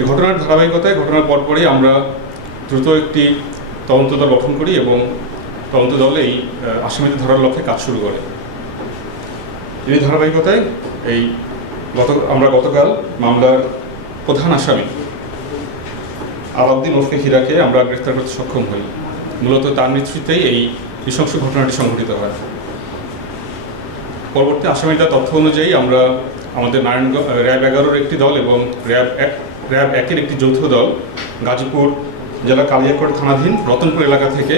এই ঘটনার ধারাবাহিকতায় ঘটনার পরপরই আমরা দ্রুত একটি তদন্ত দল গঠন করি এবং তদন্ত দল এই আসামিদের ধরার লক্ষ্যে কাজ শুরু করে। এই ধারাবাহিকতায় আমরা গতকাল মামলার প্রধান আসামি আলাউদ্দিন ওরফে হীরাকে আমরা গ্রেফতার করতে সক্ষম হই। মূলত তার নেতৃত্বেই এই নৃশংস ঘটনাটি সংঘটিত হয়। পরবর্তী আসামিদের তথ্য অনুযায়ী আমরা আমাদের নারায়ণগঞ্জ র্যাব 11-র একটি দল এবং র্যাব 1-এর একটি যৌথ দল গাজীপুর জেলা কালিয়াকৈর থানাধীন রতনপুর এলাকা থেকে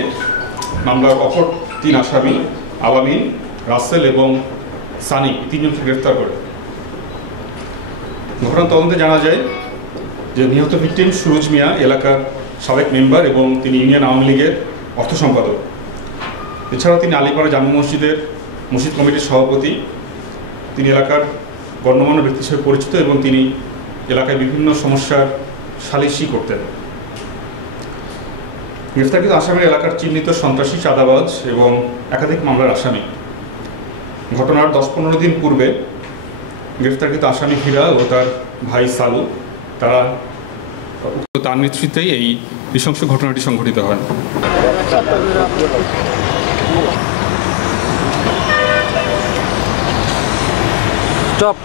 মামলার অপর 3 আসামি আলামিন, রাসেল এবং সানি 3 জনকে গ্রেফতার করে। ঘটনা তদন্তে জানা যায় যে নিহত ভিকটিম সুরজ মিয়া এলাকার সাবেক মেম্বার এবং তিনি ইউনিয়ন আওয়ামী লীগের অর্থ সম্পাদক। এছাড়াও তিনি আলীপাড়া জামে মসজিদ কমিটির সভাপতি। তিনি এলাকার গণ্যমান্য ব্যক্তি হিসেবে পরিচিত এবং তিনি এলাকায় বিভিন্ন সমস্যার সালিশি করতেন। গ্রেফতারকৃত আসামির এলাকার চিহ্নিত সন্ত্রাসী, চাঁদাবাজ এবং একাধিক মামলার আসামি। ঘটনার 10-15 দিন পূর্বে গ্রেফতারকৃত আসামি হীরা ও তার ভাই সালু তার নেতৃত্বেই এই নৃশংস ঘটনাটি সংঘটিত হয়। স্টপ।